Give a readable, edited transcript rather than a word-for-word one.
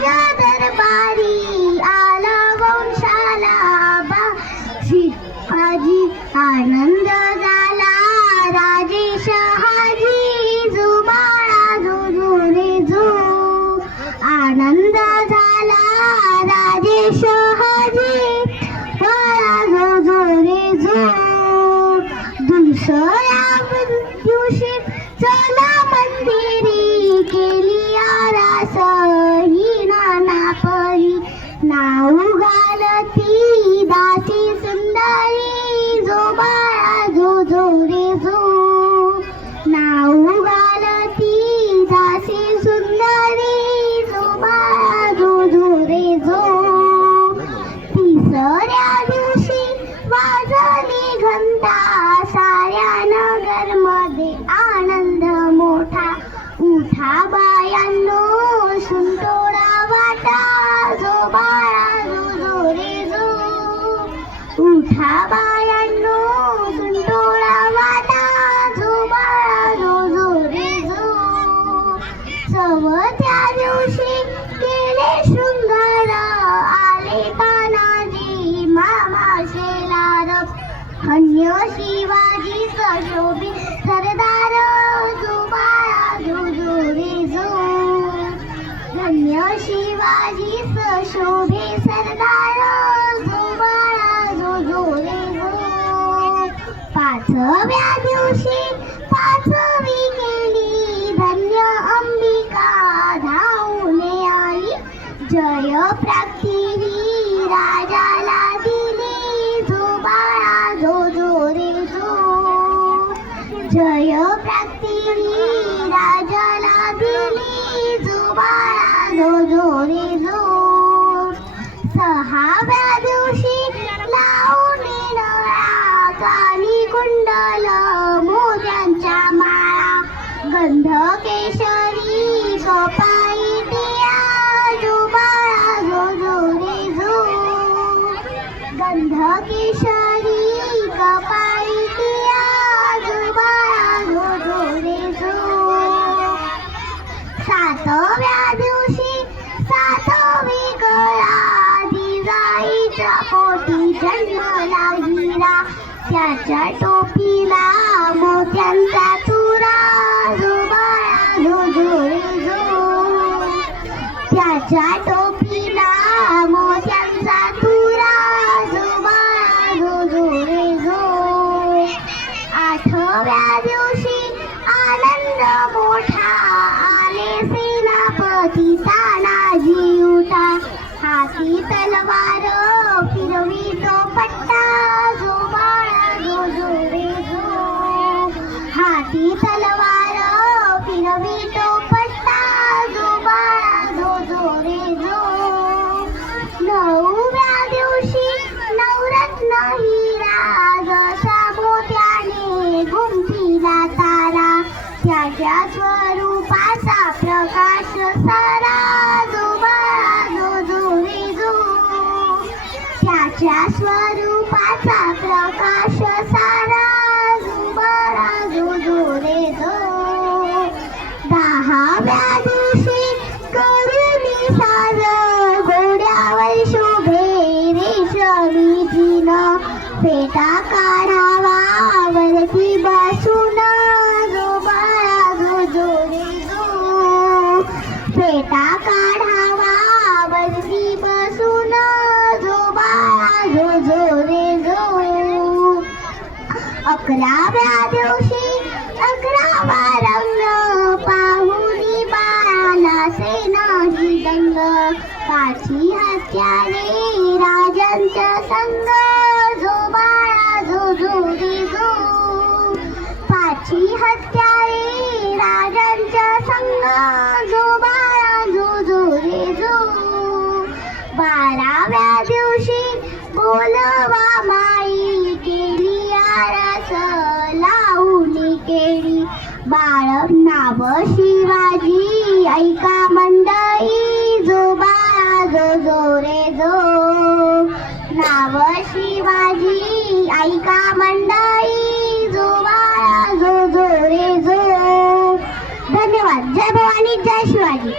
राजा दरबारी आला वंशाला शिवाजी आनंद झाला राजे शहाजी जुबाळा जुजू रे जू आनंद झाला राजे शहाजी बाळा जुजू रे जू दुसऱ्या दिवशी चला मंदिरी केली आरास ही नाना परी नाव घालती दासी सुंदरी जो बाळा जो जो रे जो नाव घालती दासी सुंदरी जो बाळा जो जो रे जो तिसऱ्या दिवशी वाजली घंटा साऱ्या नगरमध्ये आनंद मोठा उठा बायांनो सुंटोळा वाटा जो बाळा जो जो रे जो उठा बायांनो सुंटोळा वाटा जो बाळा जो जो रे जो चवथ्या दिवशी केले शृंगार आले तानाजी मामा शेलार अन्य शिवाजी सशोभी सरदार जो बाळा जो जो रे जो धन्य शिवाजी सशोभी सरदार जो बाळा जो जो रे जो पाचव्या दिवशी पाचवी केली धन्य अंबिका धावून आली जय प्राप्ती ही राजाला दिली जो बाळा जो जो रे जो जय प्राप्ती राजाला दिली जो बाळा जो जो रे जो सहाव्या दिवशी लावून नळा कानी कुंडल मोत्यांच्या माळा गंध केशरी कपाळी टिया जो बाळा जो जो रे जो गंध केशरी कपाळी टिया जो बाळा जो जो रे जो सातव्या दिवशी सातवी कळा दिवाळीच्या पोटी जन्मला हिरा त्याच्या टोपीला मोत्यांचा तुरा जो बाळा जो जो रे जो त्याच्या टोपीला मोत्यांचा तुरा जो बाळा जो जो रे जो आठव्या दिवशी आनंद मोठा आले सेनापती तानाजी उठा हाती तलवार फिरवी तो पट्टा जो बाळा जो जो रे जो हाती तलवार फिरवी तो पट्टा जो बाळा जो जो रे जो नवव्या दिवशी नवरत्न हिरा जसा मोत्याने गुंफीला तारा त्याच्या स्वरूपाचा प्रकाश सारा जो बाळा जो जो रे जो त्याच्या स्वरूपाचा प्रकाश सारा जो बाळा जो जो रे जो दहाव्या दिवशी करुणी साज घोड्यावर शोभे रेशमी जिन फेटा काढावा वरती बसून जो बाळा जो जो रे जो फेटा काढावा वरती बसून जो बाळा जो जो रे जो अकराव्या दिवशी 11वा रंग पाहुणी बाळाला सेनाही दंग पाची हत्यारे राजांचा संग जो बाळा जो जो रे जो पाची हत्यारे राजांचा संग जो बाळा जो जो रे जो 12व्या दिवशी बोलवा माई केली आरस लावणी केली बाळ नाव शिवाजी ऐका मंडळी जो बाळा जो जो रे जो नाव शिवाजी ऐका मंडळी जो बाळा जो जो रे जो धन्यवाद. जय भवानी, जय शिवाजी.